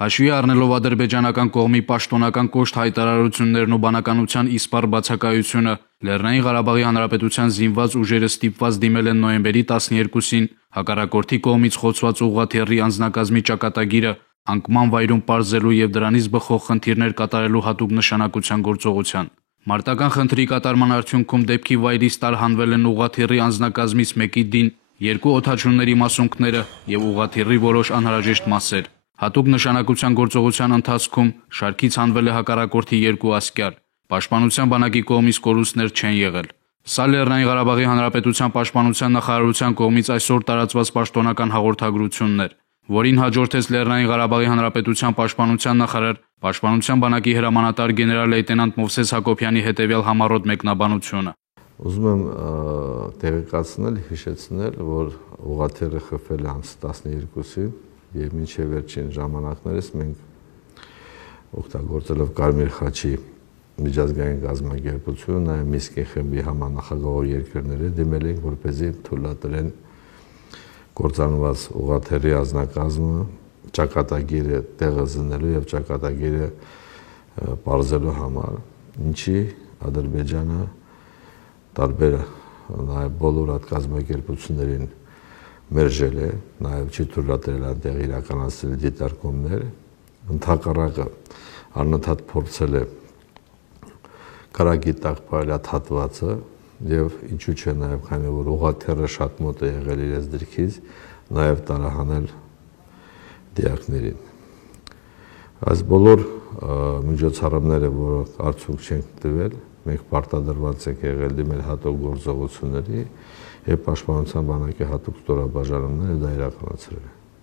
Հաշվի առնելով ադրբեջանական կողմի պաշտոնական կոշտ հայտարարություններն ու բանականության իսպառ բացակայությունը, Լեռնային Ղարաբաղի Հանրապետության զինված ուժերը ստիպված դիմել են նոյեմբերի 12-ին հակառակորդի կողմից խոցված ուղղաթիռի անձնակազմի ճակատագիրը անկման վայրում պարզելու եւ դրանից բխող խնդիրներ կատարելու հատուկ նշանակության գործողության։ Մարտական խնդրի կատարման արդյունքում դեպքի վայրից տարհանվել են ուղղաթիռի անձնակազմից մեկի դին, 2 օդաչուների մասունքները եւ ուղղաթիռի որոշ անհրաժեշտ մասեր։ Հատուկ նշանակության գործողության ընթացքում շարքից հանվել է հակառակորդի 2 ասկյար։ Պաշտպանության բանակի կողմից կորուստներ չեն եղել։ Սա Լեռնային Ղարաբաղի Հանրապետության պաշտպանության նախարարության կողմից այսօր տարածված պաշտոնական հաղորդագրությունն էր, որին հաջորդեց Լեռնային Ղարաբաղի Հանրապետության պաշտպանության նախարար, պաշտպանության բանակի հրամանատար գեներալ-լեյտենանտ Մովսես Հակոբյանի հետևյալ համառոտ մեկնաբանությունը։ Ուզում եմ տեղեկացնել, հիշեցնել, որ ուղղաթիռը խփվել է ամսի 12-ին եւ մինչեւ վերջին ժամանակներս մենք օգտագործելով Կարմիր խաչի միջազգային կազմակերպությունը, նաեւ Միսկի խմբի համանախագահող երկրները դիմել ենք, որպեսզի թույլատրեն կործանված ուղղաթիռի անձնակազմը ճակատագիրը տեղը զննելու եւ ճակատագիրը պարզելու համար, ինչի Ադրբեջանը տարբեր նաեւ բոլոր այդ կազմակերպություններին մերժել է, նաեւ չի թույլատրել այնտեղ իրականացնել դիտարկումներ, ընդհակառակը անընդհատ փորձել է քարակի տակ բարել այդ հատվածը եւ ինչու՞ չէ նաեւ քանի որ ուղղաթիռը շատ մոտ է եղել իրենց դիրքից, նաեւ տարահանել դիակներին։ Այս բոլոր միջոցառումները, որոնք արդյունք չեն տվել, մենք պարտադրված ենք եղել դիմել հատուկ գործողությունների եւ պաշտպանության բանակի հատուկ ստորաբաժանումները դա իրականացրել են։